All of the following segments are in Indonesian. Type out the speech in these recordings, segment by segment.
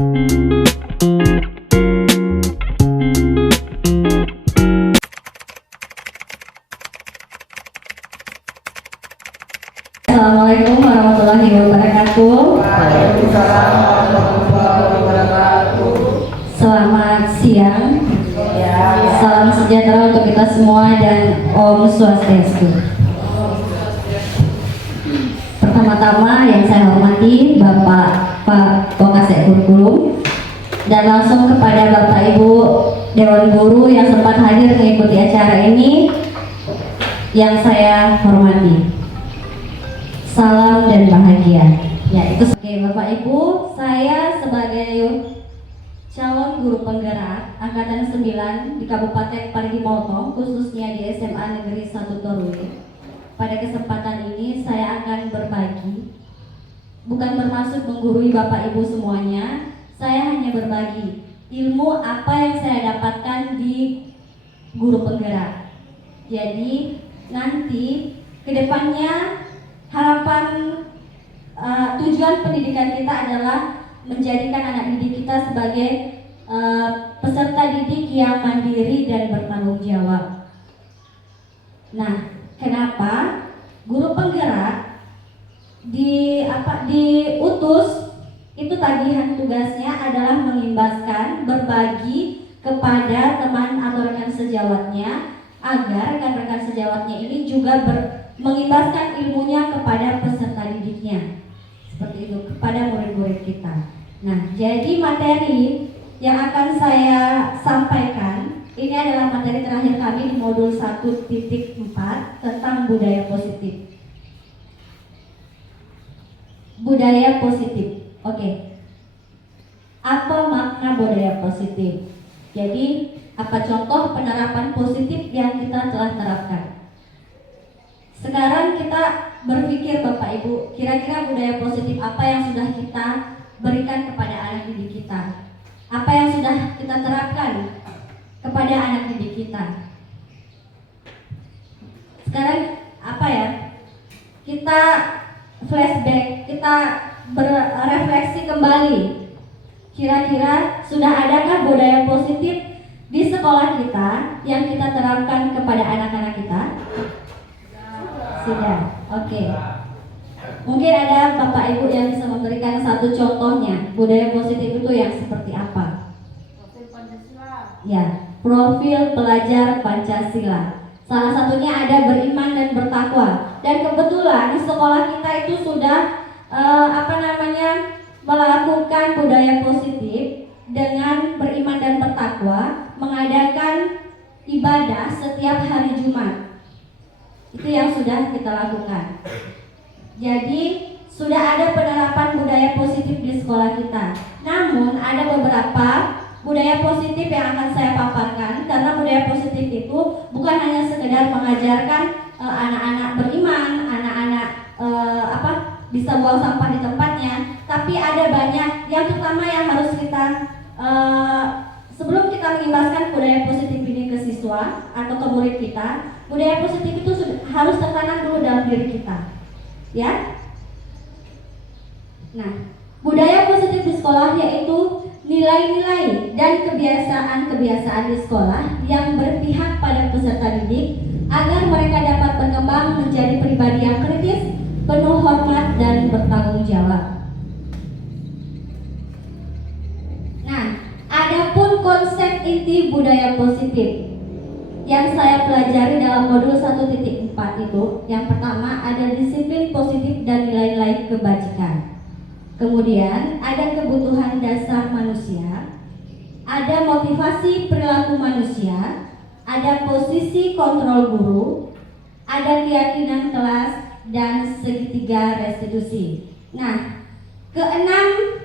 Assalamualaikum warahmatullahi wabarakatuh. Waalaikumsalam warahmatullahi wabarakatuh. Selamat siang. Salam sejahtera untuk kita semua dan Om Swastiastu. Pertama-tama yang saya hormati Bapak Pak Wakasek Kurikulum dan langsung kepada Bapak Ibu Dewan Guru yang sempat hadir mengikuti acara ini yang saya hormati. Salam dan bahagia. Ya, itu. Oke, Bapak Ibu, saya sebagai calon guru penggerak angkatan 9 di Kabupaten Parigi Motong, khususnya di SMA Negeri 1 Torui. Pada kesempatan ini saya akan berbagi, bukan bermaksud menggurui Bapak Ibu semuanya. Saya hanya berbagi ilmu apa yang saya dapatkan di guru penggerak. Jadi nanti kedepannya harapan tujuan pendidikan kita adalah menjadikan anak didik kita sebagai peserta didik yang mandiri dan bertanggung jawab. Nah, kenapa guru penggerak diutus? Itu tagihan tugasnya adalah mengimbaskan, berbagi kepada teman atau rekan sejawatnya agar rekan-rekan sejawatnya ini juga mengimbaskan ilmunya kepada peserta didiknya, seperti itu, kepada murid-murid kita. Nah, jadi materi yang akan saya sampaikan ini adalah materi terakhir kami di modul 1.4 tentang budaya positif. Budaya positif. Oke. Apa makna budaya positif? Jadi, apa contoh penerapan positif yang kita telah terapkan? Sekarang kita berpikir Bapak Ibu, kira-kira budaya positif apa yang sudah kita berikan kepada anak didik kita? Apa yang sudah kita terapkan kepada anak didik kita? Sekarang apa ya? Kita flashback, kita berefleksi kembali. Kira-kira sudah adakah budaya positif di sekolah kita yang kita terapkan kepada anak-anak kita? Sudah, oke. Mungkin ada Bapak Ibu yang bisa memberikan satu contohnya. Budaya positif itu yang seperti apa? Profil Pancasila. Ya, profil pelajar Pancasila. Salah satunya ada beriman dan bertakwa. Dan kebetulan sekolah kita itu sudah melakukan budaya positif dengan beriman dan bertakwa, mengadakan ibadah setiap hari Jumat. Itu yang sudah kita lakukan. Jadi sudah ada penerapan budaya positif di sekolah kita. Namun ada beberapa budaya positif yang akan saya paparkan, karena budaya positif itu bukan hanya sekedar mengajarkan anak-anak beriman, anak-anak bisa buang sampah di tempatnya, tapi ada banyak yang terutama yang harus kita sebelum kita mengimbaskan budaya positif ini ke siswa atau ke murid kita, budaya positif itu harus tertanam dulu dalam diri kita, ya. Nah, budaya positif di sekolah yaitu nilai-nilai dan kebiasaan-kebiasaan di sekolah yang berpihak pada peserta didik agar mereka dapat berkembang menjadi pribadi yang kritis, penuh hormat dan bertanggung jawab. Nah, adapun konsep inti budaya positif yang saya pelajari dalam modul 1.4 itu, yang pertama ada disiplin positif dan nilai-nilai kebajikan. Kemudian ada kebutuhan dasar manusia, ada motivasi perilaku manusia, ada posisi kontrol guru, ada keyakinan kelas, dan segitiga restitusi. Nah, keenam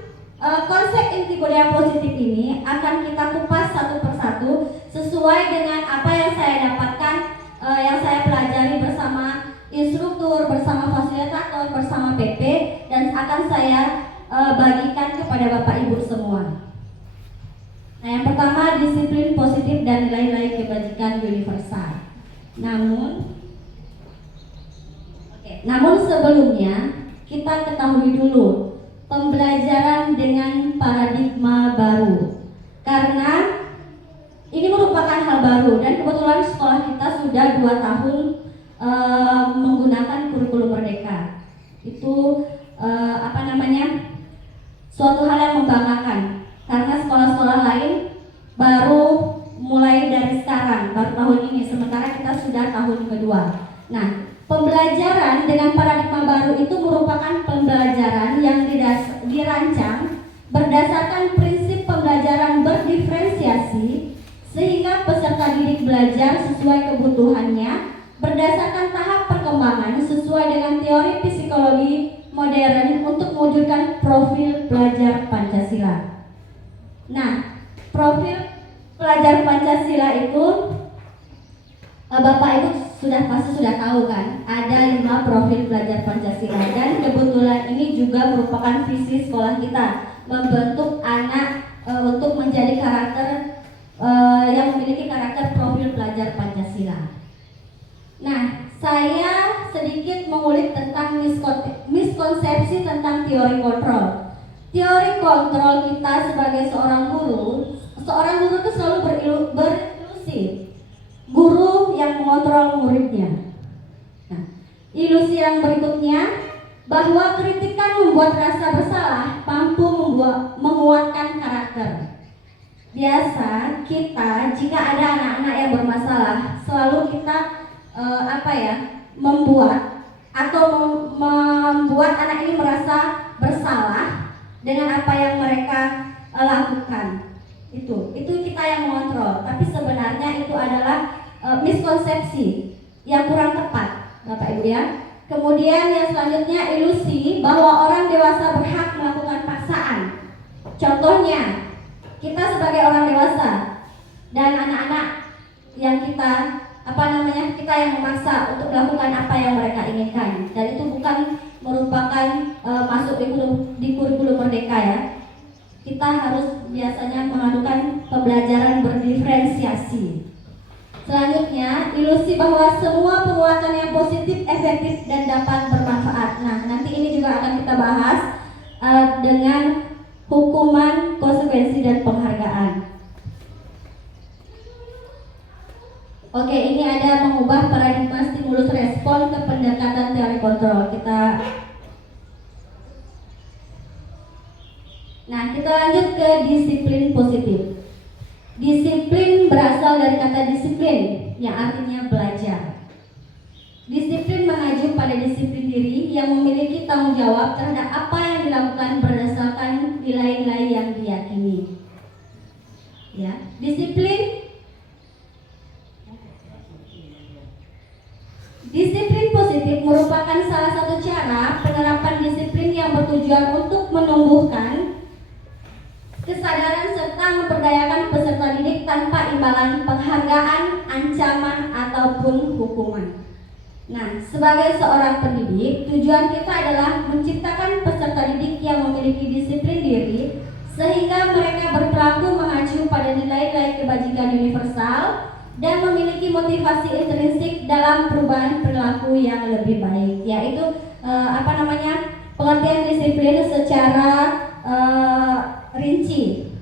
konsep inti budaya positif ini akan kita kupas satu persatu sesuai dengan apa yang saya dapatkan, yang saya pelajari bersama instruktur, bersama fasilitator, bersama PP, dan akan saya bagikan kepada Bapak Ibu semua. Nah, yang pertama disiplin positif dan nilai-nilai kebajikan universal. Namun sebelumnya kita ketahui dulu pembelajaran dengan paradigma baru. Karena ini merupakan hal baru dan kebetulan sekolah kita sudah 2 tahun menggunakan kurikulum merdeka. Itu suatu hal yang membanggakan karena sekolah-sekolah lain baru mulai dari sekarang, baru tahun ini, sementara kita sudah tahun kedua. Nah, pembelajaran dengan paradigma baru itu merupakan pembelajaran yang dirancang berdasarkan prinsip pembelajaran berdiferensiasi sehingga peserta didik belajar sesuai kebutuhannya berdasarkan tahap perkembangan sesuai dengan teori psikologi modern untuk mewujudkan profil pelajar Pancasila. Nah, profil pelajar Pancasila itu Bapak Ibu pasti sudah tahu kan, ada 5 profil pelajar Pancasila dan kebetulan ini juga merupakan visi sekolah kita membentuk anak untuk menjadi karakter yang memiliki karakter profil pelajar Pancasila. Nah, saya sedikit mengulik tentang miskonsepsi tentang teori kontrol. Teori kontrol kita sebagai seorang guru itu selalu berilusi guru yang mengontrol muridnya. Nah, ilusi yang berikutnya bahwa kritikan membuat rasa bersalah mampu menguatkan karakter. Biasa kita jika ada anak-anak yang bermasalah selalu kita membuat anak ini merasa bersalah dengan apa yang mereka lakukan. Itu kita yang mengontrol, tapi sebenarnya itu adalah miskonsepsi yang kurang tepat, Bapak Ibu ya. Kemudian yang selanjutnya ilusi bahwa orang dewasa berhak melakukan paksaan. Contohnya, kita sebagai orang dewasa dan anak-anak yang kita yang memaksa untuk melakukan apa yang mereka inginkan, dan itu bukan merupakan masuk di kurikulum merdeka ya. Kita harus biasanya mengadukan pembelajaran berdiferensiasi. Selanjutnya, ilusi bahwa semua penguatan yang positif, efektif dan dapat bermanfaat. Nah, nanti ini juga akan kita bahas dengan hukuman, konsekuensi dan penghargaan. Oke, ini ada mengubah paradigma stimulus respon ke pendekatan teori kontrol. Kita lanjut ke disiplin positif. Disiplin berasal dari kata disiplin yang artinya belajar. Disiplin mengacu pada disiplin diri yang memiliki tanggung jawab terhadap apa yang dilakukan berdasarkan nilai-nilai yang diyakini. Ya, Disiplin positif merupakan salah satu cara penerapan disiplin yang bertujuan untuk menumbuhkan kesadaran serta memperdayakan peserta didik tanpa imbalan penghargaan, ancaman, ataupun hukuman. Nah, sebagai seorang pendidik, tujuan kita adalah menciptakan peserta didik yang memiliki disiplin diri sehingga mereka berperilaku mengacu pada nilai-nilai kebajikan universal dan memiliki motivasi intrinsik dalam perubahan perilaku yang lebih baik, yaitu pengertian disiplin secara rinci.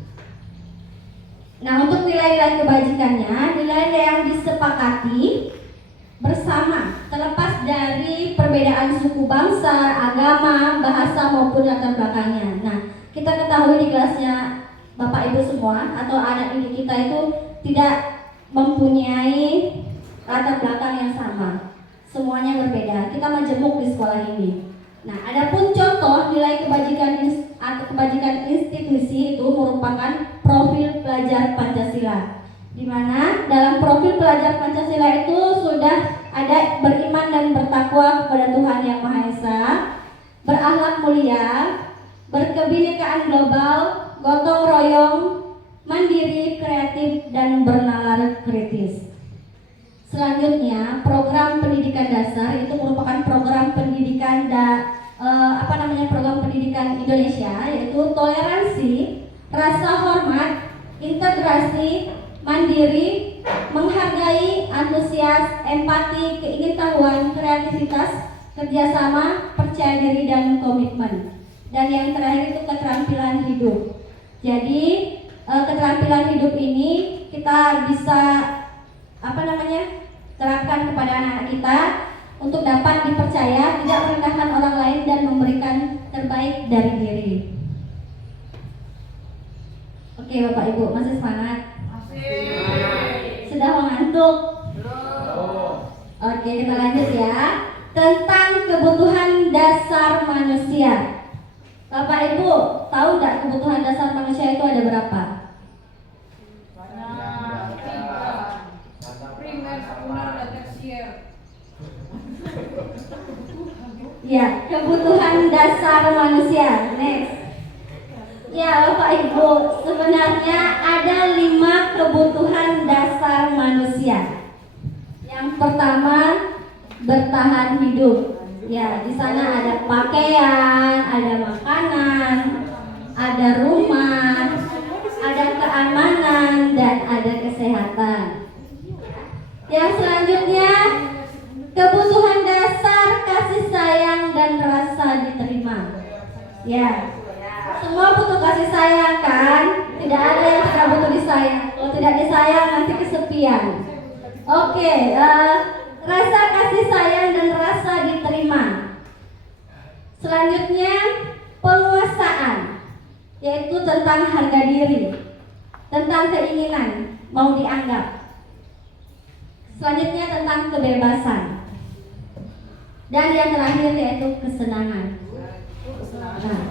Nah, untuk nilai-nilai kebajikannya, nilai-nilai yang disepakati bersama, terlepas dari perbedaan suku bangsa, agama, bahasa maupun latar belakangnya. Nah, kita ketahui di kelasnya Bapak Ibu semua atau anak didik kita itu tidak mempunyai latar belakang yang sama. Semuanya berbeda. Kita majemuk di sekolah ini. Nah, adapun contoh nilai kebajikan atau kebajikan institusi itu merupakan profil pelajar Pancasila, di mana dalam profil pelajar Pancasila itu sudah ada beriman dan bertakwa kepada Tuhan Yang Maha Esa, berakhlak mulia, berkebinekaan global, gotong royong, mandiri, kreatif, dan bernalar kritis. Selanjutnya, program pendidikan dasar itu merupakan program pendidikan program pendidikan Indonesia, yaitu toleransi, rasa hormat, integrasi, mandiri, menghargai, antusias, empati, keingintahuan, kreativitas, kerjasama, percaya diri, dan komitmen. dan yang terakhir itu keterampilan hidup. Jadi keterampilan hidup ini kita bisa terapkan kepada anak-anak kita untuk dapat dipercaya, tidak merendahkan orang lain dan memberikan terbaik dari diri. Oke Bapak Ibu, masih semangat? Sudah mengantuk? Oke, kita lanjut ya. Tentang kebutuhan dasar manusia. Bapak Ibu, tahu nggak kebutuhan dasar manusia itu ada berapa? Banyak. 3. Primer, sekunder, dan tersier. Ya, kebutuhan dasar manusia. Next. Ya Bapak Ibu, sebenarnya ada 5 kebutuhan dasar manusia. Yang pertama, bertahan hidup. Ya, di sana ada pakaian, ada makanan, ada rumah, ada keamanan, dan ada kesehatan. Yang selanjutnya, kebutuhan dasar kasih sayang dan rasa diterima. Ya, semua butuh kasih sayang kan? Tidak ada yang tidak butuh disayang. Kalau tidak disayang nanti kesepian. Oke, rasa kasih sayang dan rasa diterima. Selanjutnya, penguasaan, yaitu tentang harga diri, tentang keinginan mau dianggap. Selanjutnya tentang kebebasan. Dan yang terakhir yaitu kesenangan. Nah,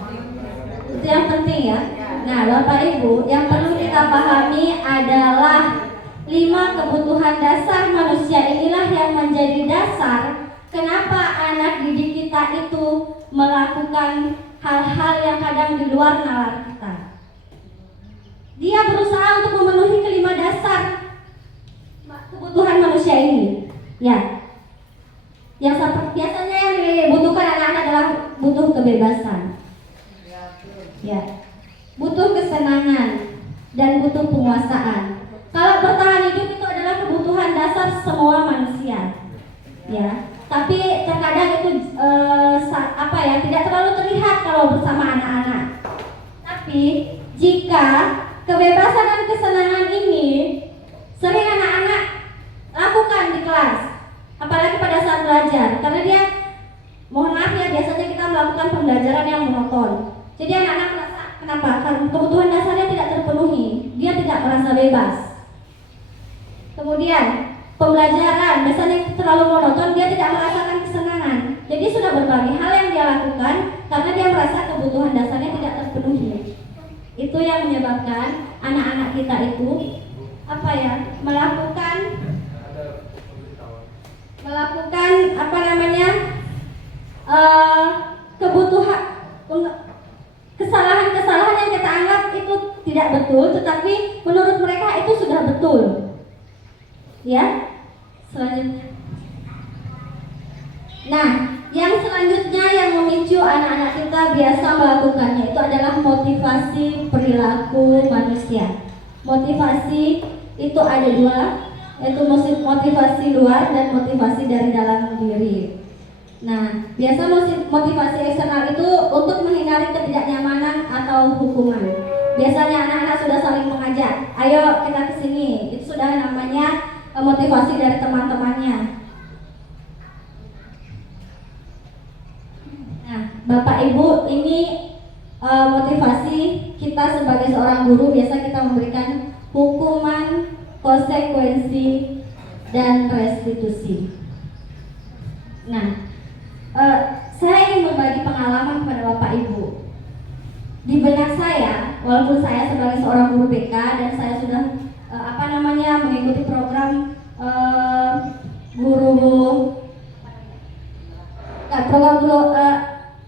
itu yang penting ya. Nah, Bapak Ibu, yang perlu kita pahami adalah 5 kebutuhan dasar manusia inilah yang menjadi dasar kenapa anak didik kita itu melakukan hal-hal yang kadang di luar nalar kita. Dia berusaha untuk memenuhi kelima dasar kebutuhan manusia ini. Ya. Yang biasanya yang dibutuhkan anak-anak adalah butuh kebebasan. Ya. Butuh kesenangan dan butuh penguasaan. Kalau bertahan hidup itu adalah kebutuhan dasar semua manusia, ya. Tapi terkadang itu tidak terlalu terlihat kalau bersama anak-anak. Tapi jika kebebasan dan kesenangan ini sering anak-anak lakukan di kelas, apalagi pada saat belajar, karena dia, mohon maaf ya, biasanya kita melakukan pembelajaran yang monoton. Jadi anak-anak merasa kenapa? Karena kebutuhan dasarnya tidak terpenuhi, dia tidak merasa bebas. Kemudian pembelajaran biasanya terlalu monoton, dia tidak merasakan kesenangan. Jadi sudah berbagai hal yang dia lakukan karena dia merasa kebutuhan dasarnya tidak terpenuhi. Itu yang menyebabkan anak-anak kita itu melakukan kebutuhan kesalahan-kesalahan yang kita anggap itu tidak betul, tetapi menurut mereka itu sudah betul. Ya, selanjutnya. Nah, yang selanjutnya yang memicu anak-anak kita biasa melakukannya itu adalah motivasi perilaku manusia. Motivasi itu ada 2, yaitu motivasi luar dan motivasi dari dalam diri. Nah, biasa motivasi eksternal itu untuk menghindari ketidaknyamanan atau hukuman. Biasanya anak-anak sudah saling mengajak, ayo kita ke sini. Itu sudah namanya motivasi dari teman-temannya. Nah, Bapak Ibu, ini motivasi kita sebagai seorang guru. Biasa kita memberikan hukuman, konsekuensi, dan restitusi. Nah, saya ingin berbagi pengalaman kepada Bapak Ibu. Di benak saya, walaupun saya sebagai seorang guru BK dan saya sudah mengikuti program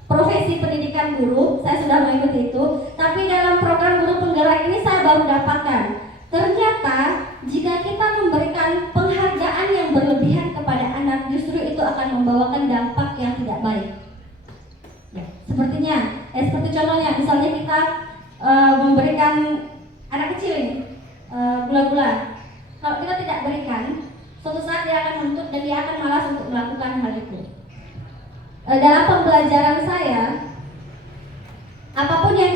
profesi pendidikan guru, saya sudah mengikuti itu. Tapi dalam program guru penggerak ini saya baru dapatkan, ternyata jika kita memberikan penghargaan yang berlebihan kepada anak, justru itu akan membawakan dampak yang tidak baik. Ya, seperti contohnya, misalnya kita memberikan anak kecil ini gula-gula. Kalau kita tidak berikan, suatu saat dia akan menuntut dan dia akan malas untuk melakukan hal itu. Dalam pembelajaran saya,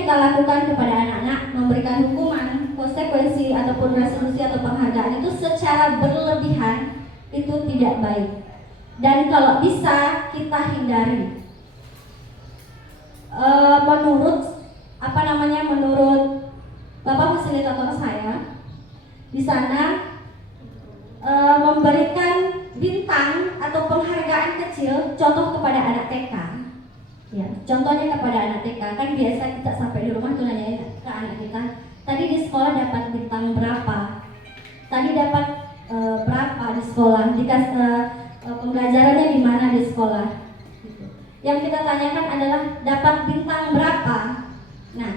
kita lakukan kepada anak-anak, memberikan hukuman, konsekuensi ataupun resolusi atau penghargaan itu secara berlebihan itu tidak baik. Dan kalau bisa kita hindari. Menurut Bapak fasilitator saya di sana memberikan bintang atau penghargaan kecil, contoh kepada anak TK. Ya, contohnya kepada anak TK, kan biasa kita sampai di rumah tuh nanyain ke anak kita, tadi di sekolah dapat bintang berapa? Tadi dapat berapa di sekolah? Pembelajarannya di mana di sekolah? Gitu. Yang kita tanyakan adalah dapat bintang berapa? Nah,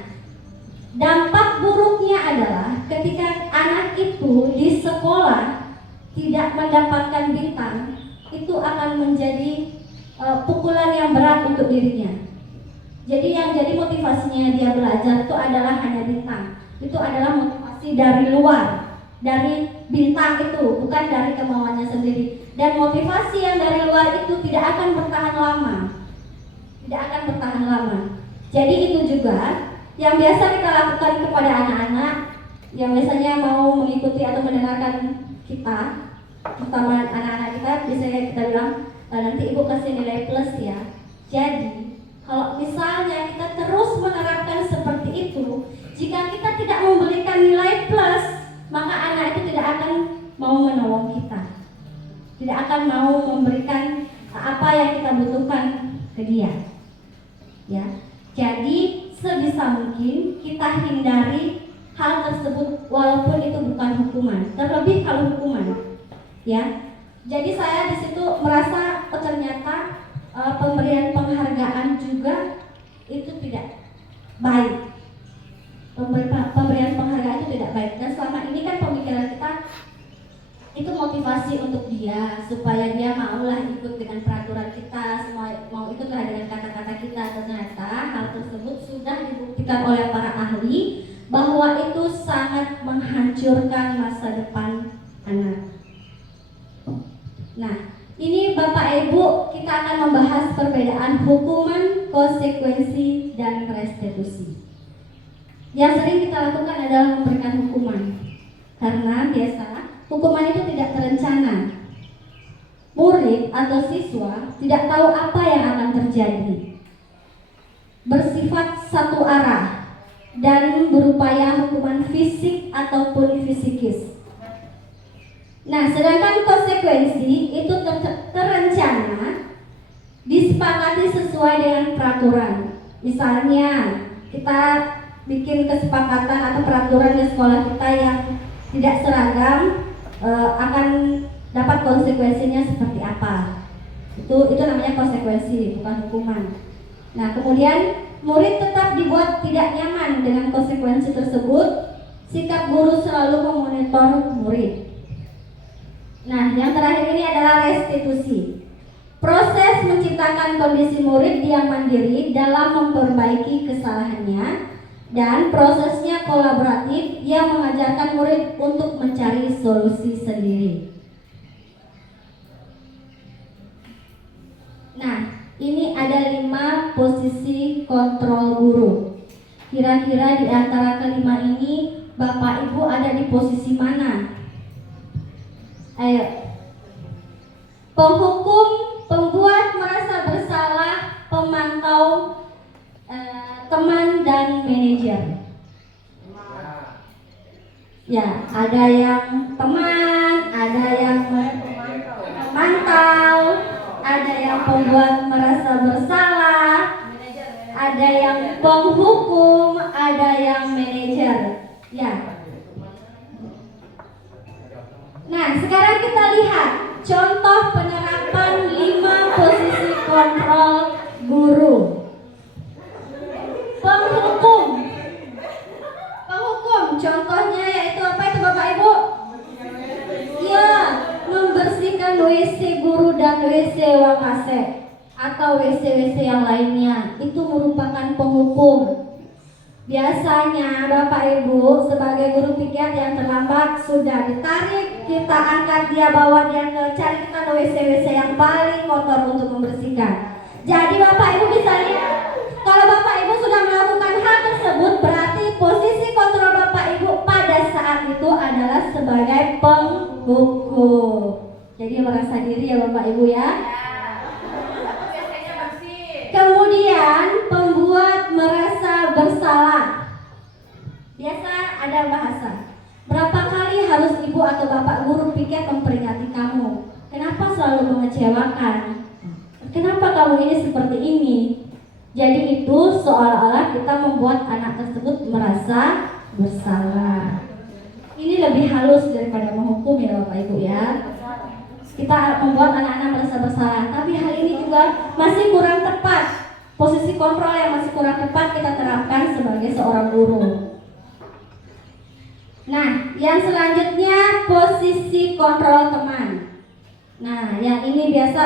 dampak buruknya adalah ketika anak itu di sekolah tidak mendapatkan bintang, itu akan menjadi pukulan yang berat untuk dirinya. Jadi yang jadi motivasinya dia belajar itu adalah hanya bintang. Itu adalah motivasi dari luar, dari bintang itu, bukan dari kemauannya sendiri. Dan motivasi yang dari luar itu tidak akan bertahan lama. Tidak akan bertahan lama. Jadi itu juga yang biasa kita lakukan kepada anak-anak yang biasanya mau mengikuti atau mendengarkan kita, terutama anak-anak kita, biasanya kita bilang, nanti ibu kasih nilai plus ya. Jadi kalau misalnya kita terus menerapkan seperti itu, jika kita tidak memberikan nilai plus, maka anak itu tidak akan mau menolong kita, tidak akan mau memberikan apa yang kita butuhkan ke dia. Ya, jadi sebisa mungkin kita hindari hal tersebut walaupun itu bukan hukuman, terlebih kalau hukuman. Ya, jadi saya di situ merasa ternyata pemberian penghargaan juga itu tidak baik. Pemberian penghargaan itu tidak baik. Dan selama ini kan pemikiran kita itu motivasi untuk dia supaya dia maulah ikut dengan peraturan kita, semua mau ikutlah dengan kata-kata kita. Ternyata hal tersebut sudah dibuktikan oleh para ahli bahwa itu sangat menghancurkan masa depan anak. Nah, ini Bapak Ibu, kita akan membahas perbedaan hukuman, konsekuensi, dan restitusi. Yang sering kita lakukan adalah memberikan hukuman, karena biasa hukuman itu tidak terencana. Murid atau siswa tidak tahu apa yang akan terjadi, bersifat satu arah, dan berupaya hukuman fisik ataupun fisikis. Nah, sedangkan konsekuensi itu terencana, disepakati sesuai dengan peraturan. Misalnya, kita bikin kesepakatan atau peraturan di sekolah kita yang tidak seragam, akan dapat konsekuensinya seperti apa. Itu namanya konsekuensi, bukan hukuman. Nah, kemudian murid tetap dibuat tidak nyaman dengan konsekuensi tersebut. Sikap guru selalu memonitor murid. Nah, yang terakhir ini adalah restitusi. Proses menciptakan kondisi murid yang mandiri dalam memperbaiki kesalahannya, dan prosesnya kolaboratif yang mengajarkan murid untuk mencari solusi sendiri. Nah, ini ada 5 posisi kontrol guru. Kira-kira di antara kelima ini Bapak Ibu ada di posisi mana? Ayo. Penghukum, pembuat merasa bersalah, pemantau, teman, dan manajer. Ya, ada yang teman, ada yang memantau, ada yang pembuat merasa bersalah, ada yang penghukum, ada yang manajer. Ya. Nah, sekarang kita lihat contoh penerapan 5 posisi kontrol guru. Penghukum, contohnya yaitu apa itu Bapak Ibu? Ya, membersihkan WC guru dan WC wakase atau WC yang lainnya. Itu merupakan penghukum. Biasanya Bapak Ibu sebagai guru piket yang terlambat sudah ditarik, kita angkat dia, bawa dia ke carikan WC yang paling kotor untuk membersihkan. Jadi Bapak Ibu bisa lihat Kalau Bapak Ibu sudah melakukan hal tersebut, berarti posisi kontrol Bapak Ibu pada saat itu adalah sebagai penghukum. Jadi merasa diri ya Bapak Ibu ya. Biasanya bersih. Kemudian pembuat merasa bersalah. Biasa ada bahasa, berapa kali harus ibu atau bapak guru piket memperingati kamu? Kenapa selalu mengecewakan? Kenapa kamu ini seperti ini? Jadi itu seolah-olah kita membuat anak tersebut merasa bersalah. Ini lebih halus daripada menghukum ya Bapak Ibu ya. Kita membuat anak-anak merasa bersalah, tapi hal ini juga masih kurang tepat. Posisi kontrol yang masih kurang tepat kita terapkan sebagai seorang guru. Nah, yang selanjutnya posisi kontrol teman. Nah, yang ini biasa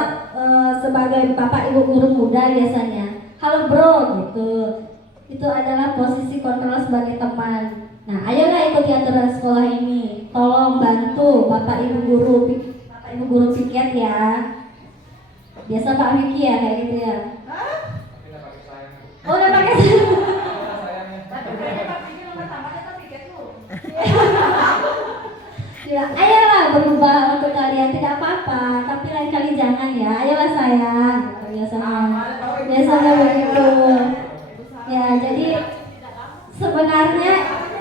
sebagai bapak ibu guru muda biasanya, halo bro gitu. Itu adalah posisi kontrol sebagai teman. Nah, ayolah ikuti aturan sekolah ini. Tolong bantu bapak ibu guru piket ya. Biasa Pak Miki ya kayak gitu ya. Oh, udah pakai Tapi kayaknya Pak Pikir nomor tambahnya tuh piket tuh. ya, ayolah berubah untuk kalian, tidak apa-apa, tapi lain kali jangan ya. Ayolah sayang. Biasanya begitu. Ya, jadi sebenarnya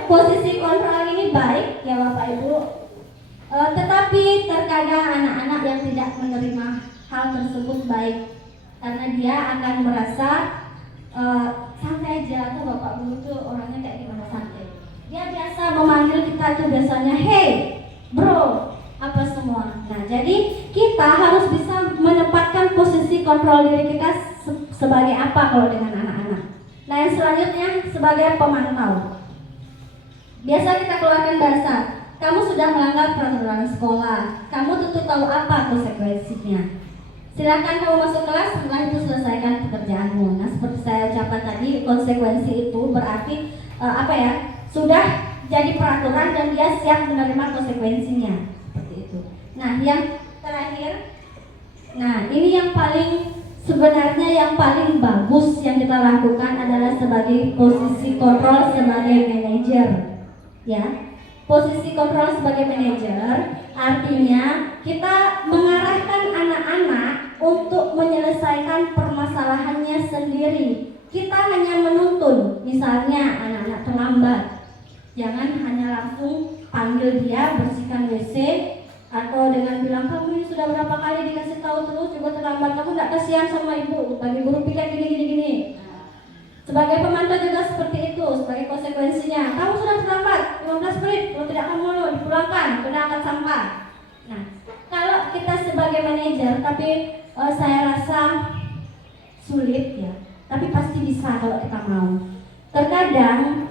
posisi kontrol ini baik ya Bapak Ibu. Tetapi terkadang anak-anak yang tidak menerima hal tersebut baik, karena dia akan merasa santai aja tuh Bapak Guru tuh orangnya kayak gimana santai. Dia biasa memanggil kita tuh biasanya hey bro apa semua. Nah jadi kita harus bisa menempatkan posisi kontrol diri kita sebagai apa kalau dengan anak-anak. Nah yang selanjutnya sebagai pemantau. Biasa kita keluarkan dasar. Kamu sudah melanggar peraturan sekolah. Kamu tentu tahu apa konsekuensinya. Silakan kamu masuk kelas, setelah itu selesaikan pekerjaanmu. Nah, seperti saya ucapkan tadi, konsekuensi itu berarti sudah jadi peraturan dan dia siap menerima konsekuensinya. Seperti itu. Nah, yang terakhir, ini yang sebenarnya yang paling bagus yang kita lakukan adalah sebagai posisi kontrol sebagai manajer, ya. Posisi kontrol sebagai manajer artinya kita mengarahkan anak-anak untuk menyelesaikan permasalahannya sendiri. Kita hanya menuntun, misalnya anak-anak terlambat, jangan hanya langsung panggil dia bersihkan WC atau dengan bilang kamu ini sudah berapa kali dikasih tahu terus juga terlambat, kamu nggak kasihan sama ibu, bagi guru piket gini. Sebagai pemantau juga seperti itu, sebagai konsekuensinya. Kamu sudah terlambat 15 menit, kalau tidak kamu dipulangkan, kena angkat sampah. Nah, kalau kita sebagai manajer, tapi saya rasa sulit ya. Tapi pasti bisa kalau kita mau. Terkadang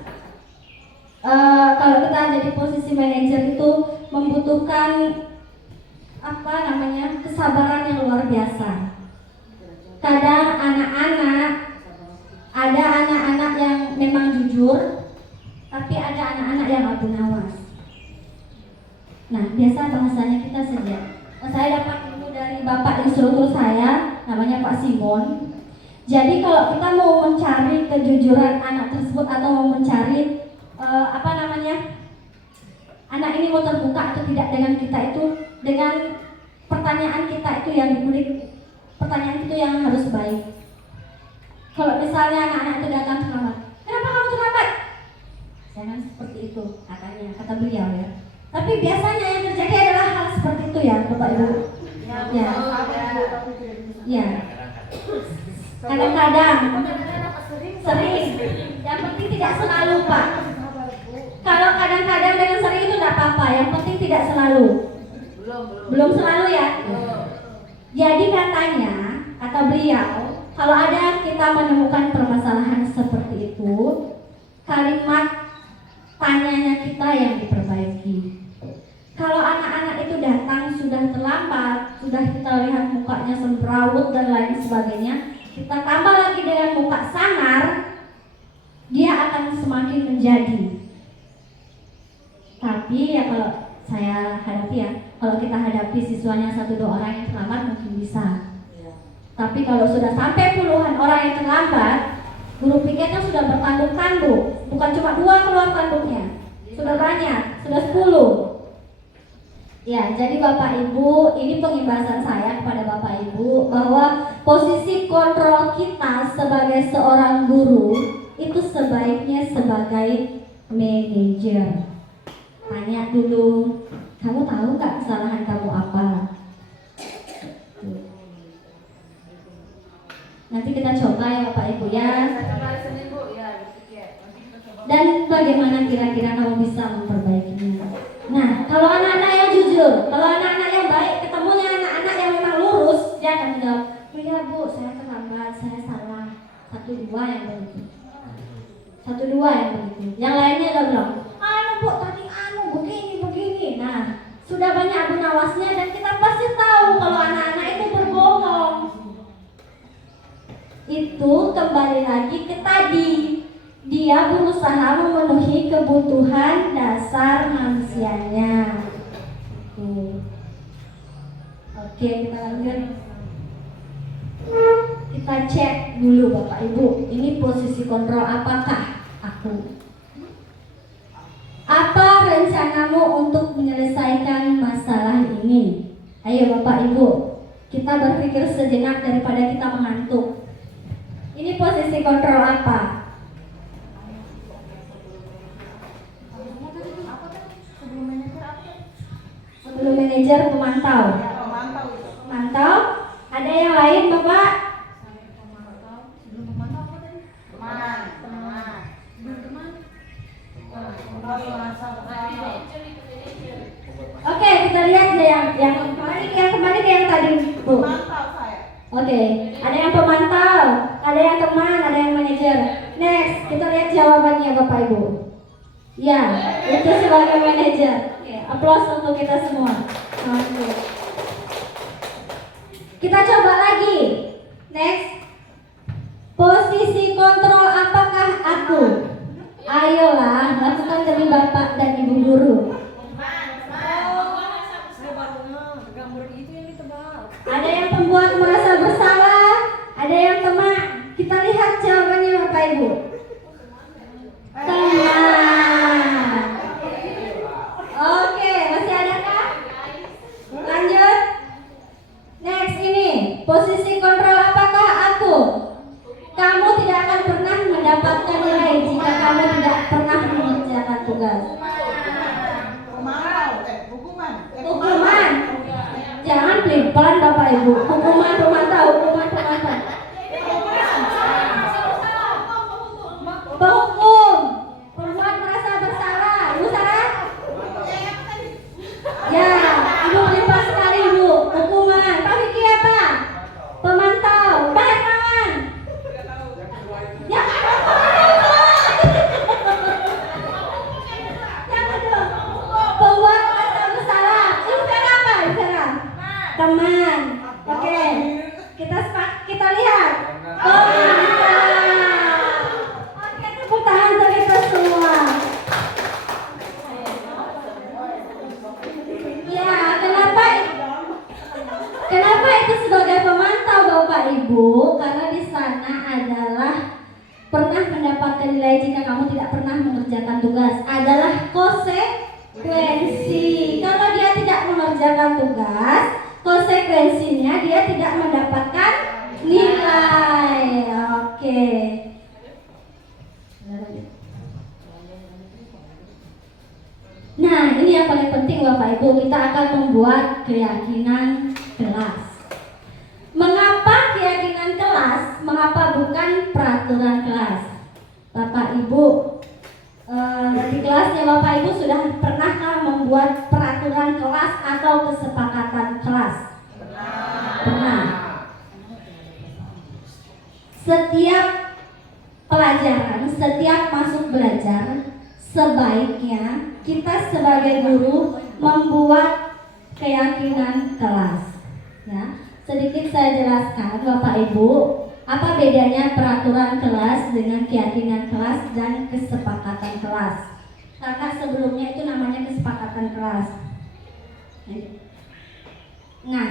kalau kita jadi posisi manajer itu membutuhkan kesabaran yang luar biasa. Kadang ada anak-anak yang memang jujur, tapi ada anak-anak yang abu nawas. Nah, biasa bahasanya kita saja. Saya dapat ilmu dari bapak instruktur saya, namanya Pak Simon. Jadi kalau kita mau mencari kejujuran anak tersebut atau mau mencari anak ini mau terbuka atau tidak dengan kita itu, dengan pertanyaan kita itu yang dikulik, pertanyaan itu yang harus baik. Kalau misalnya anak-anak itu datang terlambat, kenapa kamu terlambat? Jangan seperti itu, kata beliau ya. Tapi biasanya yang terjadi adalah hal seperti itu ya, Bapak Ibu. Ya. Kadang-kadang sering. Yang penting tidak selalu, Pak. Kalau kadang-kadang dengan sering itu tidak apa-apa, yang penting tidak selalu. Belum selalu ya. Jadi kata beliau, kalau ada kita menemukan permasalahan seperti itu, kalimat tanyanya kita yang diperbaiki. Kalau anak-anak itu datang sudah terlambat, sudah kita lihat mukanya semrawut dan lain sebagainya, kita tambah lagi dengan muka sangar, dia akan semakin menjadi. Tapi ya kalau saya hadapi ya, kalau kita hadapi siswanya 1-2 orang yang terlambat mungkin bisa. Tapi kalau sudah sampai puluhan orang yang terlambat, Guru piketnya sudah bertanduk-tanduk, bukan cuma 2 keluar tanduknya, sudah banyak, sudah 10. Ya, jadi Bapak Ibu, ini pengimbasan saya kepada Bapak Ibu bahwa posisi kontrol kita sebagai seorang guru itu sebaiknya sebagai manajer. Tanya dulu, kamu tahu nggak kesalahan kamu apa? Nanti kita coba ya Bapak Ibu ya. Dan bagaimana kira-kira kamu bisa memperbaikinya? Nah, kalau anak-anak yang jujur, kalau anak-anak yang baik, ketemunya anak-anak yang memang lurus, dia akan jawab, oh iya Bu, saya terlambat, saya salah. 1, 2 yang begitu. 1, 2 yang begitu. Yang lainnya udah bilang, Bu, tadi begini. Nah, sudah banyak abu nawasnya dan kita pasti tahu kalau anak-anak itu berbohong. Itu kembali lagi ke tadi. Dia berusaha memenuhi kebutuhan dasar manusianya. Oke, kita lanjut. Kita cek dulu Bapak Ibu. Ini posisi kontrol apakah aku? Apa rencanamu untuk menyelesaikan masalah ini? Ayo Bapak Ibu, kita berpikir sejenak daripada kita mengantuk. Ini posisi kontrol apa? Sebelum manajer, pemantau. Pemantau. Ada yang lain Bapak? Oke, kita lihat deh yang kembali ke yang tadi Bu. Oke, ada yang pemantau, ada yang teman, ada yang manajer. Next, kita lihat jawabannya Bapak Ibu. Ya, itu sebagai manajer. Aplaus untuk kita semua. Oke. Kita coba lagi. Next. Posisi kontrol apakah aku? Ayolah, lakukan demi Bapak dan Ibu guru. Ada yang pembuat merasa bersalah, ada yang teman. Kita lihat jawabannya Bapak Ibu. Teman. Oke, masih ada kah? Lanjut. Next ini, posisi kontrol apakah aku? Kamu tidak akan pernah mendapatkan nilai jika kamu tidak pernah mengerjakan tugas. Hukuman. Jangan pelan Bapak Ibu. Hukuman pemantau. Penghukum. Pembuat merasa bersalah. Ibu Sarah? Ya, Ibu limpah sekali Ibu. Hukuman. Pak Vicky apa? Pemantau. Pak Hermawan? Ya. Yang kedua. Pembuat merasa bersalah. Ibu Vera apa? Ibu Vera? Teman. Oke. Kita lihat. Pemantau. Oke, tepuk tangan untuk kita semua. Ya, kenapa itu sebagai pemantau Bapak Ibu? Karena di sana adalah pernah mendapatkan nilai jika kamu tidak pernah mengerjakan tugas adalah konsekuensi. Kalau dia tidak mengerjakan tugas, konsekuensinya dia tidak mendapatkan nilai. Oke. Nah, ini yang paling penting Bapak Ibu, kita akan membuat keyakinan kelas. Mengapa keyakinan kelas? Mengapa bukan peraturan kelas? Bapak Ibu, di kelasnya Bapak Ibu sudah pernahkah membuat peraturan kelas atau kesepakatan kelas? Pernah. Setiap pelajaran, setiap masuk belajar, sebaiknya kita sebagai guru membuat keyakinan kelas. Ya, sedikit saya jelaskan Bapak Ibu, apa bedanya peraturan kelas dengan keyakinan kelas dan kesepakatan kelas. Karena sebelumnya itu namanya kesepakatan kelas. Nah,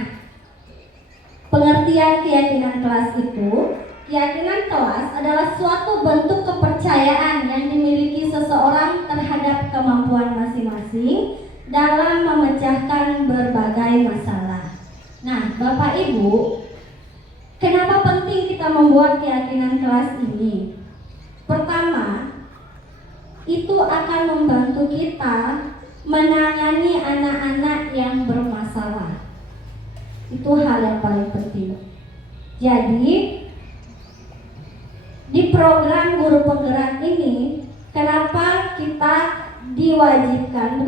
pengertian keyakinan kelas itu keyakinan kelas adalah suatu bentuk kepercayaan yang dimiliki seseorang terhadap kemampuan masing-masing dalam memecahkan berbagai masalah. Nah, Bapak Ibu, kenapa penting kita membuat keyakinan kelas ini? Pertama, itu akan membantu kita menangani anak-anak yang bermasalah. Itu hal yang paling penting. Jadi, di program guru penggerak ini, kenapa kita diwajibkan,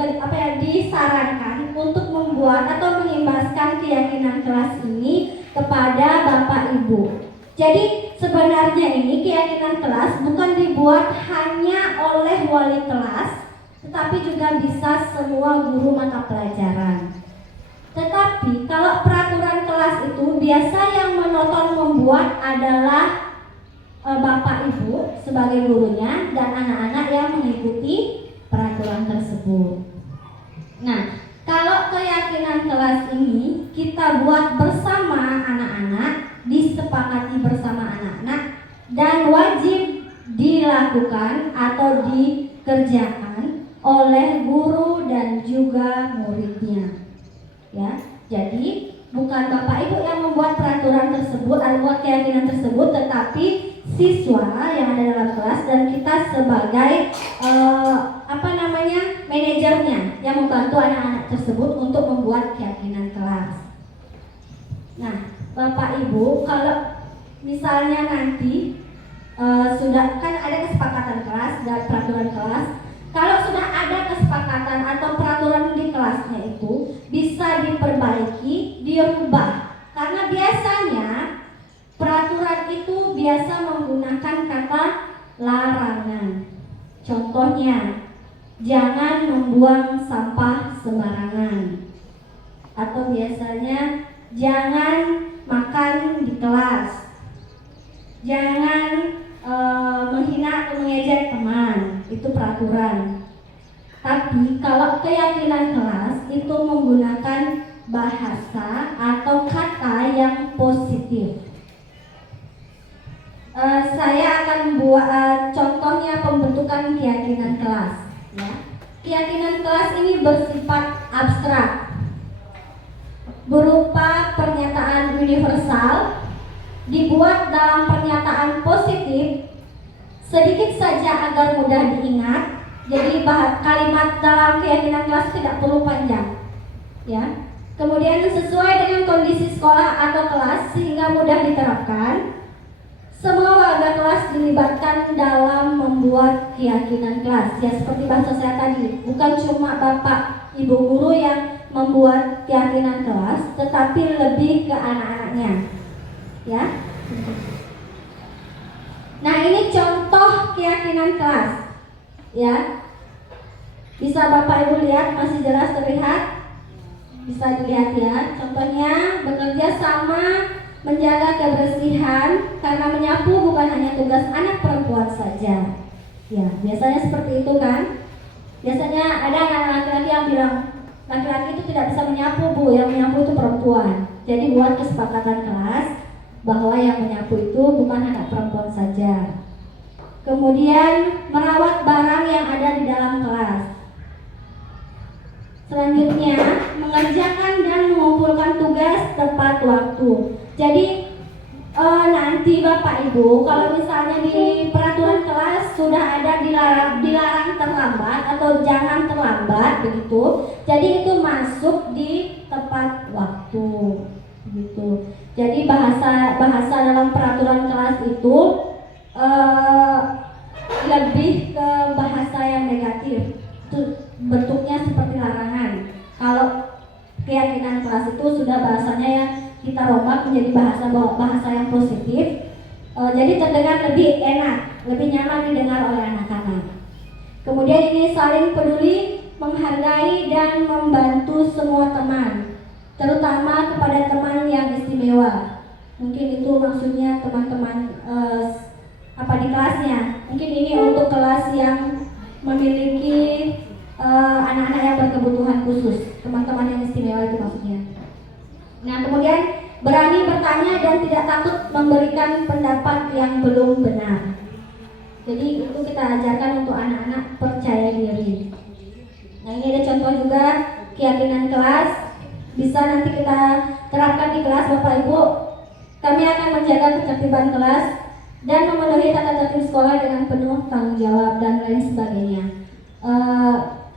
disarankan untuk membuat atau mengimbaskan keyakinan kelas ini kepada Bapak Ibu. Jadi sebenarnya ini keyakinan kelas bukan dibuat hanya oleh wali kelas, tetapi juga bisa semua guru mata pelajaran. Tetapi kalau peraturan kelas itu biasa yang menonton membuat adalah Bapak Ibu sebagai gurunya dan anak-anak yang mengikuti peraturan tersebut. Nah, kalau keyakinan kelas ini kita buat bersama anak-anak, disepakati bersama anak-anak dan wajib dilakukan atau dikerjakan oleh guru dan juga muridnya. Ya, jadi bukan Bapak Ibu yang membuat peraturan tersebut atau membuat keyakinan tersebut, tetapi siswa yang ada dalam kelas dan kita sebagai manajernya yang membantu anak-anak tersebut untuk membuat keyakinan kelas. Nah, Bapak Ibu, kalau misalnya nanti sudah kan ada kesepakatan kelas dan peraturan kelas, kalau sudah ada kesepakatan atau peraturan di kelasnya itu bisa diperbaiki, dirubah. Karena biasanya peraturan itu biasa menggunakan kata larangan. Contohnya, jangan membuang sampah sembarangan. Atau biasanya jangan makan di kelas. Jangan menghina atau mengejek teman. Itu peraturan. Tapi kalau keyakinan kelas itu menggunakan bahasa atau kata yang positif. Saya akan buat contohnya pembentukan keyakinan kelas. Ya. Keyakinan kelas ini bersifat abstrak, berupa pernyataan universal, dibuat dalam pernyataan positif, sedikit saja agar mudah diingat. Jadi kalimat dalam keyakinan kelas tidak perlu panjang. Ya. Kemudian sesuai dengan kondisi sekolah atau kelas sehingga mudah diterapkan. Semua warga kelas dilibatkan dalam membuat keyakinan kelas. Ya, seperti bahasa saya tadi, bukan cuma Bapak Ibu guru yang membuat keyakinan kelas, tetapi lebih ke anak-anaknya. Ya. Nah, ini contoh keyakinan kelas. Ya. Bisa Bapak Ibu lihat, masih jelas terlihat? Bisa dilihat ya. Contohnya, bekerja sama menjaga kebersihan, karena menyapu bukan hanya tugas anak perempuan saja. Ya, biasanya seperti itu kan. Biasanya ada anak laki-laki yang bilang, laki-laki itu tidak bisa menyapu Bu, yang menyapu itu perempuan. Jadi buat kesepakatan kelas bahwa yang menyapu itu bukan anak perempuan saja. Kemudian merawat barang yang ada di dalam kelas. Selanjutnya, mengerjakan dan mengumpulkan tugas tepat waktu. Jadi nanti Bapak Ibu, kalau misalnya di peraturan kelas sudah ada dilarang terlambat atau jangan terlambat begitu. Jadi itu masuk di tepat waktu, begitu. Jadi bahasa dalam peraturan kelas itu lebih ke bahasa yang negatif. Bentuknya seperti larangan. Kalau keyakinan kelas itu sudah bahasanya yang kita rombak menjadi bahasa yang positif. Jadi terdengar lebih enak, lebih nyaman didengar oleh anak-anak. Kemudian ini saling peduli, menghargai dan membantu semua teman, terutama kepada teman yang istimewa. Mungkin itu maksudnya teman-teman di kelasnya. Mungkin ini untuk kelas yang memiliki anak-anak yang berkebutuhan khusus, teman-teman yang istimewa itu maksudnya. Nah, kemudian berani bertanya dan tidak takut memberikan pendapat yang belum benar. Jadi itu kita ajarkan untuk anak-anak percaya diri. Nah, ini ada contoh juga keyakinan kelas. Bisa nanti kita terapkan di kelas Bapak Ibu. Kami akan menjaga ketertiban kelas dan memenuhi tata tertib sekolah dengan penuh tanggung jawab dan lain sebagainya.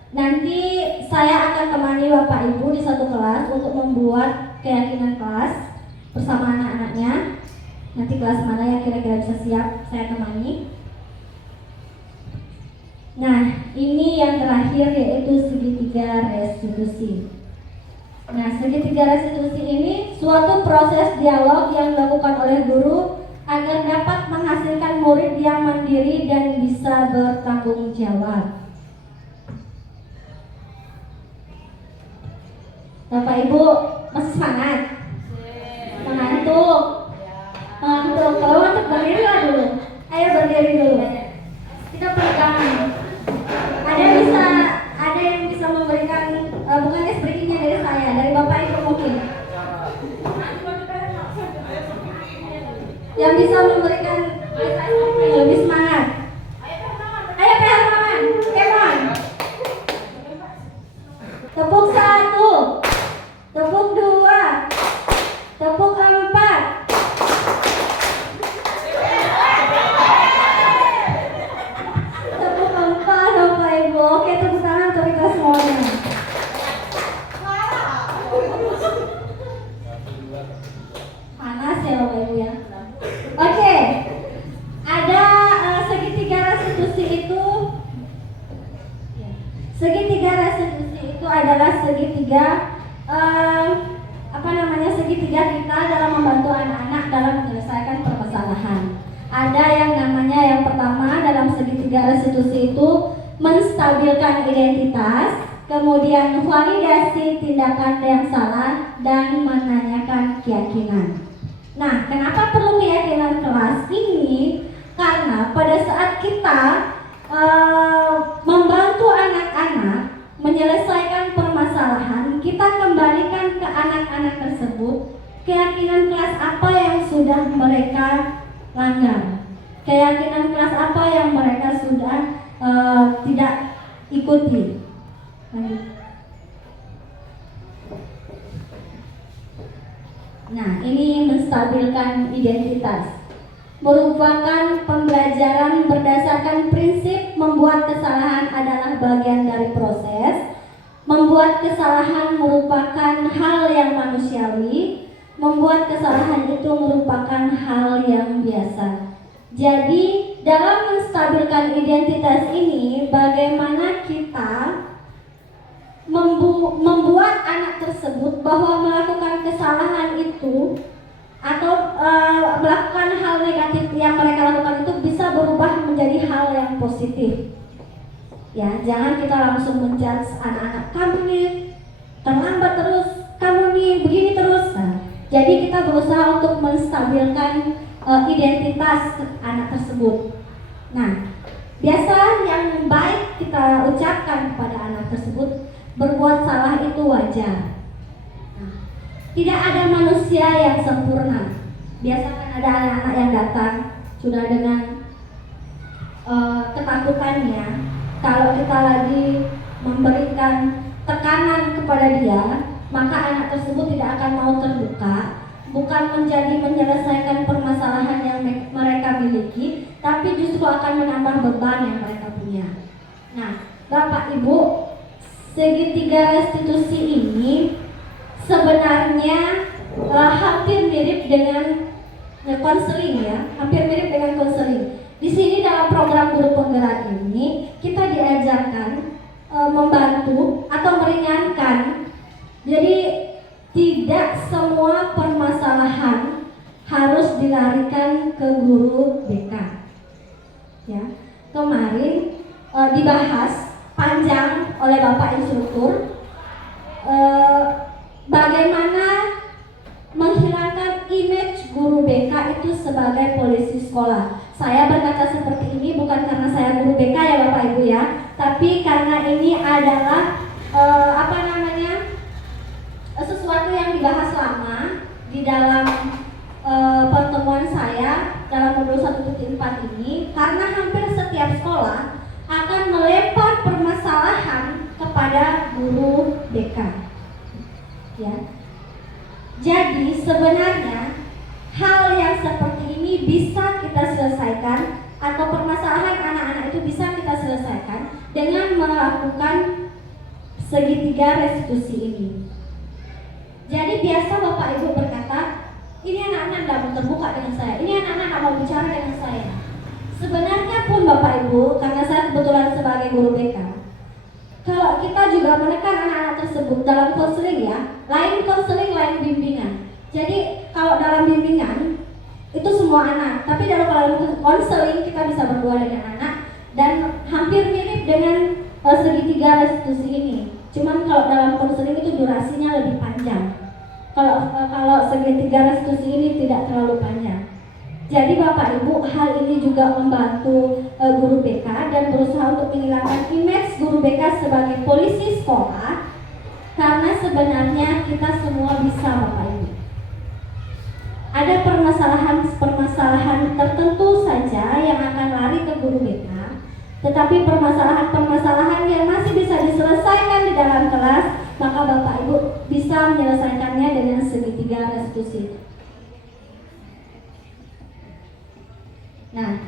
Nanti saya akan temani Bapak Ibu di satu kelas untuk membuat keyakinan kelas bersama anak-anaknya. Nanti kelas mana yang kira-kira bisa siap saya temani. Nah, ini yang terakhir yaitu segitiga restitusi. Nah, segitiga restitusi ini suatu proses dialog yang dilakukan oleh guru agar dapat menghasilkan murid yang mandiri dan bisa bertanggung jawab. Bapak Ibu masih semangat? Mengantuk? Mengantuk? Kalau ngantuk berdirilah dulu. Ayo berdiri dulu. Kita pegang. Ada yang bisa memberikan bukan breakingnya dari saya, dari Bapak Ibu mungkin. Yang bisa memberikan lebih semangat. Ayo pegang tangan. Pegang. Tepuk 1. Tepuk 2. Tepuk 4. Tepuk 4 Bapak Ibu. Oke, tepuk tangan untuk kita semuanya. Panas ya Bapak Ibu ya. Oke. Ada segitiga restitusi itu. Segitiga restitusi itu adalah segitiga segitiga kita dalam membantu anak-anak dalam menyelesaikan permasalahan. Ada yang namanya yang pertama dalam segitiga restitusi itu menstabilkan identitas, kemudian validasi tindakan yang salah dan menanyakan keyakinan. Nah, kenapa perlu keyakinan kelas ini? Karena pada saat kita membantu anak-anak menyelesaikan permasalahan, kita kembalikan ke anak-anak tersebut keyakinan kelas apa yang sudah mereka langgar, keyakinan kelas apa yang mereka sudah tidak ikuti. Nah, ini menstabilkan identitas. Merupakan pembelajaran berdasarkan prinsip membuat kesalahan adalah bagian dari proses. Membuat kesalahan merupakan hal yang manusiawi. Membuat kesalahan itu merupakan hal yang biasa. Jadi, dalam menstabilkan identitas ini, bagaimana kita membuat anak tersebut bahwa melakukan kesalahan itu atau melakukan hal negatif yang mereka lakukan itu bisa berubah menjadi hal yang positif. Ya, jangan kita langsung menjudge anak-anak, kamu nih terlambat terus, kamu nih begini terus. Nah, jadi kita berusaha untuk menstabilkan identitas anak tersebut. Nah, biasa yang baik kita ucapkan kepada anak tersebut, berbuat salah itu wajar. Tidak ada manusia yang sempurna. Biasanya ada anak-anak yang datang sudah dengan ketakutannya. Kalau kita lagi memberikan tekanan kepada dia, maka anak tersebut tidak akan mau terbuka, bukan menjadi menyelesaikan permasalahan yang mereka miliki, tapi justru akan menambah beban yang mereka punya. Nah, Bapak Ibu, segitiga restitusi ini sebenarnya hampir mirip dengan konseling ya, hampir mirip dengan konseling. Di sini dalam program guru penggerak ini kita diajarkan membantu atau meringankan. Jadi tidak semua permasalahan harus dilarikan ke guru BK. Ya, kemarin dibahas panjang oleh Bapak Instruktur. Bagaimana menghilangkan image guru BK itu sebagai polisi sekolah. Saya berkata seperti ini bukan karena saya guru BK ya Bapak Ibu ya, tapi karena ini adalah sesuatu yang dibahas lama di dalam pertemuan saya dalam modul 1.4 ini, karena hampir setiap sekolah akan melempar permasalahan kepada guru BK. Ya. Jadi sebenarnya hal yang seperti ini bisa kita selesaikan, atau permasalahan anak-anak itu bisa kita selesaikan dengan melakukan segitiga restitusi ini. Jadi biasa Bapak Ibu berkata, ini anak-anak tidak mau terbuka dengan saya, ini anak-anak tidak mau bicara dengan saya. Sebenarnya pun Bapak Ibu, karena saya kebetulan sebagai guru BK, kalau kita juga menekan anak-anak tersebut dalam konseling ya, lain konseling, lain bimbingan. Jadi kalau dalam bimbingan itu semua anak, tapi dalam konseling kita bisa berdua dengan anak dan hampir mirip dengan segitiga restitusi ini. Cuman kalau dalam konseling itu durasinya lebih panjang. Kalau segitiga restitusi ini tidak terlalu panjang. Jadi Bapak Ibu, hal ini juga membantu guru BK dan berusaha untuk menghilangkan image guru BK sebagai polisi sekolah, karena sebenarnya kita semua bisa Bapak Ibu. Ada permasalahan tertentu saja yang akan lari ke guru BK, tetapi permasalahan yang masih bisa diselesaikan di dalam kelas, maka Bapak Ibu bisa menyelesaikannya dengan segitiga restitusi. Nah,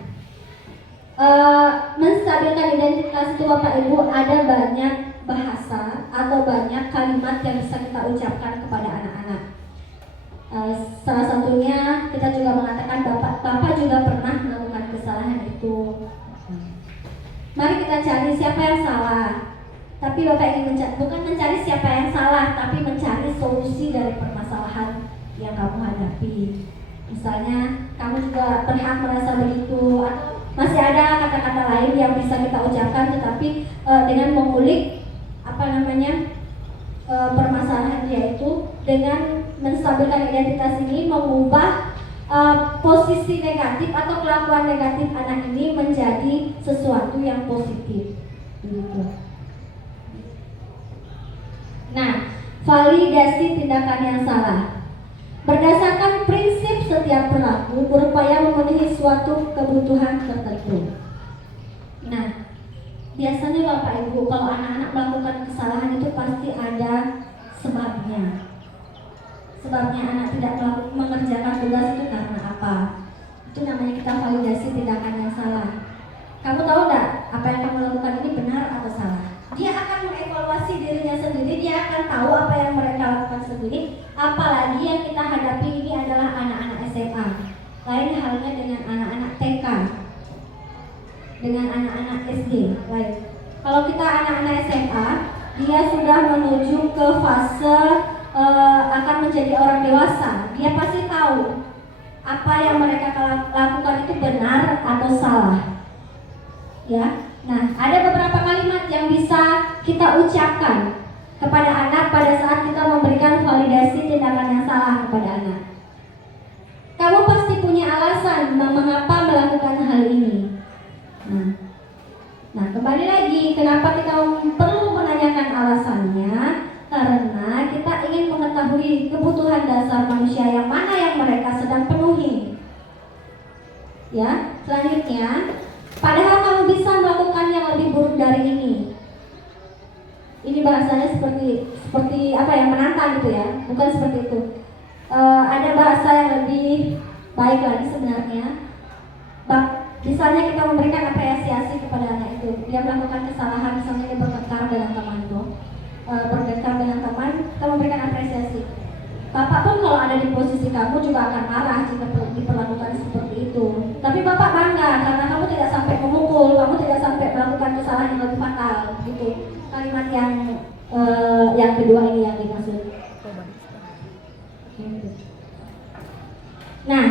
menstabilkan identitas itu Bapak Ibu ada banyak bahasa atau banyak kalimat yang bisa kita ucapkan kepada anak-anak. Salah satunya kita juga mengatakan Bapak juga pernah melakukan kesalahan itu. Mari kita cari siapa yang salah. Tapi Bapak ingin bukan mencari siapa yang salah, tapi mencari solusi dari permasalahan yang kamu hadapi. Misalnya kamu juga berhak merasa begitu, atau masih ada kata-kata lain yang bisa kita ucapkan, tetapi dengan mengulik permasalahan dia itu, dengan menstabilkan identitas ini, mengubah posisi negatif atau kelakuan negatif anak ini menjadi sesuatu yang positif. Begitu. Nah, validasi tindakan yang salah. Berdasarkan prinsip setiap perilaku berupaya memenuhi suatu kebutuhan tertentu. Nah, biasanya Bapak Ibu, kalau anak-anak melakukan kesalahan itu pasti ada sebabnya. Sebabnya anak tidak mengerjakan tugas itu karena apa? Itu namanya kita validasi tindakan yang salah. Kamu tahu nggak apa yang kamu lakukan ini benar atau salah? Dia akan mengevaluasi dirinya sendiri, dia akan tahu apa yang mereka lakukan sendiri. Apalagi yang kita hadapi ini adalah anak-anak SMA. Lain halnya dengan anak-anak TK, dengan anak-anak SD. Lain. Kalau kita anak-anak SMA, dia sudah menuju ke fase akan menjadi orang dewasa. Dia pasti tahu apa yang mereka lakukan itu benar atau salah. Ya. Nah, ada beberapa kalimat yang bisa kita ucapkan kepada anak pada saat kita memberikan validasi tindakan yang salah kepada anak. Kamu pasti punya alasan mengapa melakukan hal ini. Nah, kembali lagi, kenapa kita perlu menanyakan alasannya? Karena kita ingin mengetahui kebutuhan dasar manusia yang mana yang mereka sedang penuhi. Ya, selanjutnya, padahal kamu bisa melakukan yang lebih buruk dari ini. Ini bahasanya seperti apa yang menantang gitu ya, bukan seperti itu. Ada bahasa yang lebih baik lagi sebenarnya. Misalnya kita memberikan apresiasi kepada anak itu. Dia melakukan kesalahan, misalnya dia bertengkar dengan teman itu, kita memberikan apresiasi. Bapak pun kalau ada di posisi kamu juga akan marah jika diperlakukan seperti itu. Tapi Bapak bangga karena kamu tidak sampai memukul, kamu tidak sampai melakukan kesalahan yang lebih fatal, gitu. Kalimat yang kedua ini yang dimaksud. Nah,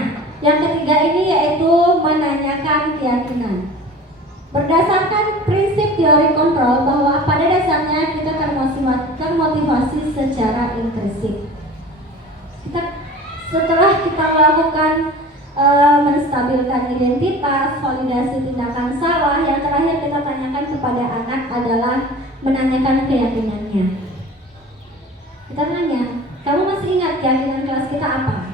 yang ketiga ini yaitu menanyakan keyakinan. Berdasarkan prinsip teori kontrol bahwa pada dasarnya kita termotivasi secara intrinsik. Setelah kita melakukan menstabilkan identitas, validasi tindakan salah, yang terakhir kita tanyakan kepada anak adalah menanyakan keyakinannya. Kita tanya, kamu masih ingat keyakinan kelas kita apa?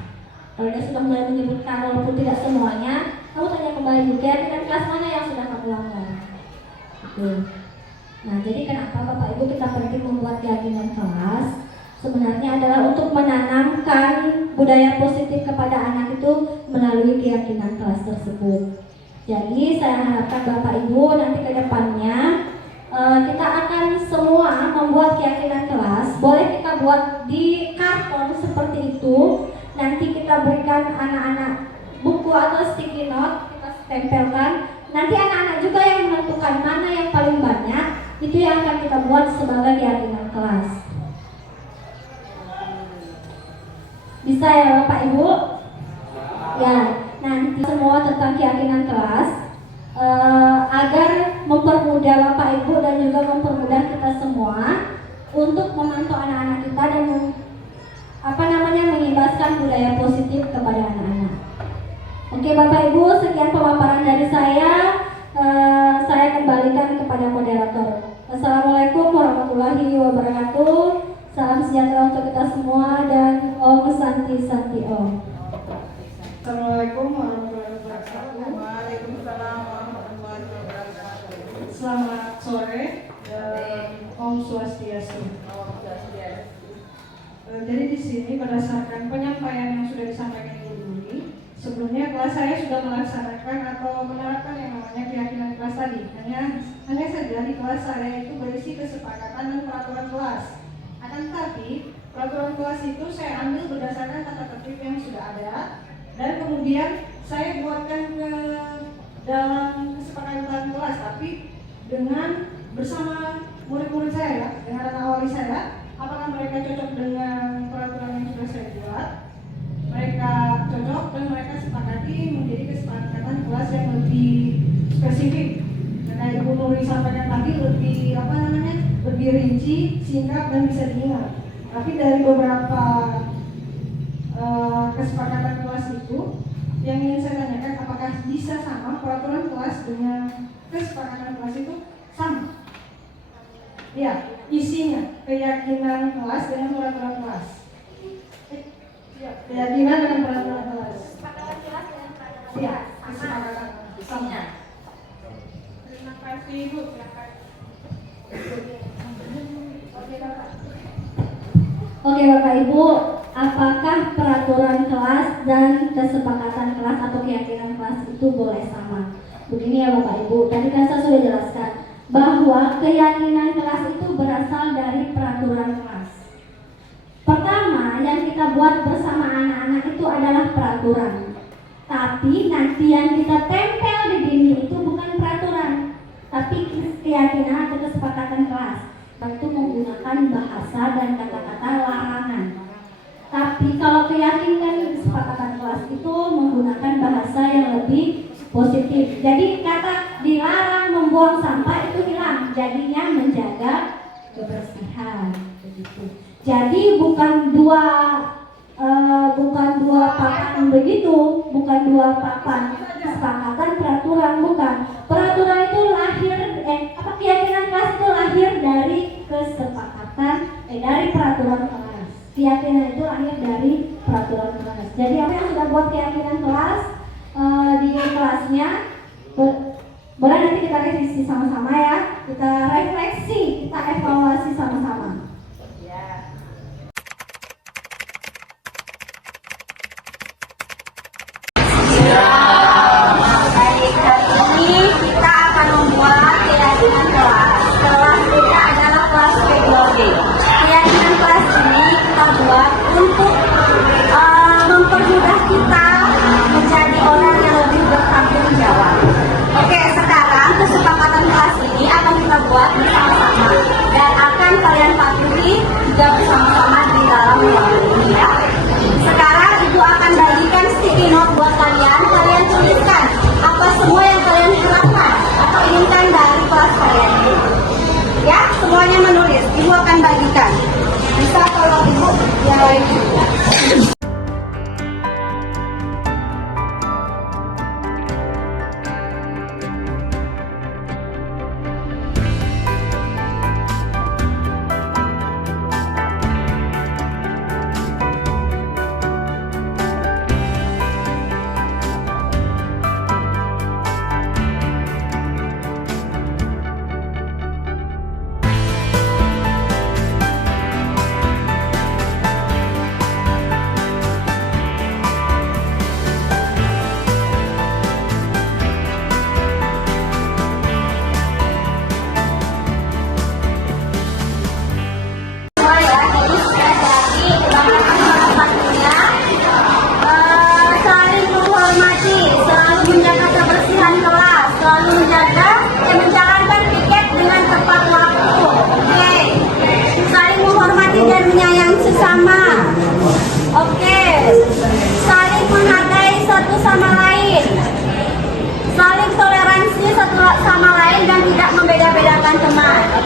Kalau dia sudah mulai menyebutkan walaupun tidak semuanya, kamu tanya kembali juga dengan kelas mana yang sudah kamu langgar. Gitu. Nah, jadi kenapa Bapak Ibu kita penting membuat keyakinan kelas? Sebenarnya adalah untuk menanamkan budaya positif kepada anak itu melalui keyakinan kelas tersebut. Jadi saya harapkan Bapak Ibu nanti ke depannya kita akan semua membuat keyakinan kelas. Boleh kita buat di karton seperti itu. Nanti kita berikan anak-anak buku atau sticky note, kita tempelkan. Nanti anak-anak juga yang menentukan mana yang paling banyak, itu yang akan kita buat sebagai keyakinan kelas. Bisa ya Bapak Ibu? Ya, nanti semua tentang keyakinan kelas agar mempermudah Bapak Ibu dan juga mempermudah kita semua untuk memantau anak-anak kita dan mengibaskan budaya positif kepada anak-anak. Oke Bapak Ibu, sekian pemaparan dari saya. Saya kembalikan kepada moderator. Assalamualaikum warahmatullahi wabarakatuh. Salam sejahtera untuk kita semua dan Om Santi Santi Om. Assalamualaikum warahmatullahi wabarakatuh. Waalaikumsalam warahmatullahi wabarakatuh. Selamat sore dan Om Swastiastu. Jadi di sini berdasarkan penyampaian yang sudah disampaikan Ibu ini, sebelumnya kelas saya sudah melaksanakan atau menerapkan yang namanya keyakinan kelas tadi. Hanya saja di kelas saya itu berisi kesepakatan dan peraturan kelas. Akan tetapi peraturan kelas itu saya ambil berdasarkan tata tertib yang sudah ada dan kemudian saya buatkan ke dalam kesepakatan kelas, tapi dengan bersama murid-murid saya ya, dengan anak wali saya. Apakah mereka cocok dengan peraturan yang sudah saya buat? Mereka cocok dan mereka sepakati menjadi kesepakatan kelas yang lebih spesifik. Karena Ibu Nuri sampaikan tadi lebih rinci, singkat dan bisa diingat. Tapi dari beberapa kesepakatan kelas itu, yang ingin saya tanyakan apakah bisa sama peraturan kelas dengan kesepakatan kelas itu sama? Ya, isinya keyakinan kelas dengan peraturan kelas. Keyakinan dengan peraturan kelas. Kesepakatan kelas dengan peraturan kelas. Ya, kesepakatan sama. Terima kasih Ibu. Silakan. Oke Bapak Ibu, apakah peraturan kelas dan kesepakatan kelas atau keyakinan kelas itu boleh sama? Begini ya Bapak Ibu, tadi kan saya sudah jelaskan bahwa keyakinan kelas itu berasal dari peraturan kelas. Pertama, yang kita buat bersama anak-anak itu adalah peraturan. Tapi nanti yang kita tempel di dinding itu bukan peraturan, tapi keyakinan atau kesepakatan kelas. Tentu menggunakan bahasa dan kata-kata larangan. Tapi kalau keyakinan kesepakatan kelas itu menggunakan bahasa yang lebih positif. Jadi kata dilarang membuang sampah itu hilang, jadinya menjaga kebersihan begitu. Jadi bukan dua papan begitu, bukan dua papan kesepakatan peraturan, bukan. Peraturan itu lahir keyakinan kelas itu lahir dari kesepakatan dari peraturan kelas. Keyakinan itu lahir dari peraturan kelas. Jadi apa yang sudah buat keyakinan kelas di kelasnya boleh nanti kita revisi sama-sama ya, kita refleksi, kita evaluasi sama-sama. Baik, hari ini kita akan membuat keyakinan kelas. Kelas kita adalah kelas PGOD. Keyakinan kelas ini kita buat untuk mempermudah kita menjadi orang yang lebih bertanggung jawab. Oke, sekarang kesepakatan kelas ini akan kita buat bersama-sama dan akan kalian patuhi juga bersama-sama di dalam ruangan ini ya. Sekarang Ibu akan bagikan sticky note buat kalian. Kalian tuliskan apa semua yang kalian harapkan atau inginkan dari kelas kalian ini. Ya, semuanya menulis. Ibu akan bagikan. Bisa kalau Ibu yang lain juga.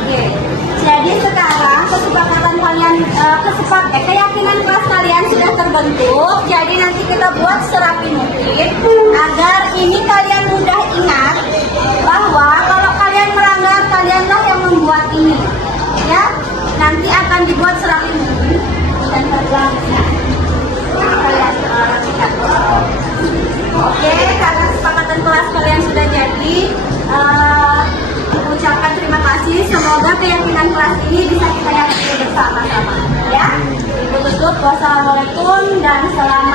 Oke. Jadi sekarang kesepakatan kalian, keyakinan kelas kalian sudah terbentuk. Jadi nanti kita buat serapi mungkin agar ini kalian mudah ingat bahwa kalau kalian melanggar, kalianlah yang membuat ini. Ya, nanti akan dibuat serapi mungkin dan terulang. Kalian lakukan. Oke, karena kesepakatan kelas kalian sudah jadi, ucapkan terima kasih. Semoga keyakinan kelas ini bisa kita yakini bersama-sama. Ya, tutup. Wassalamualaikum dan selamat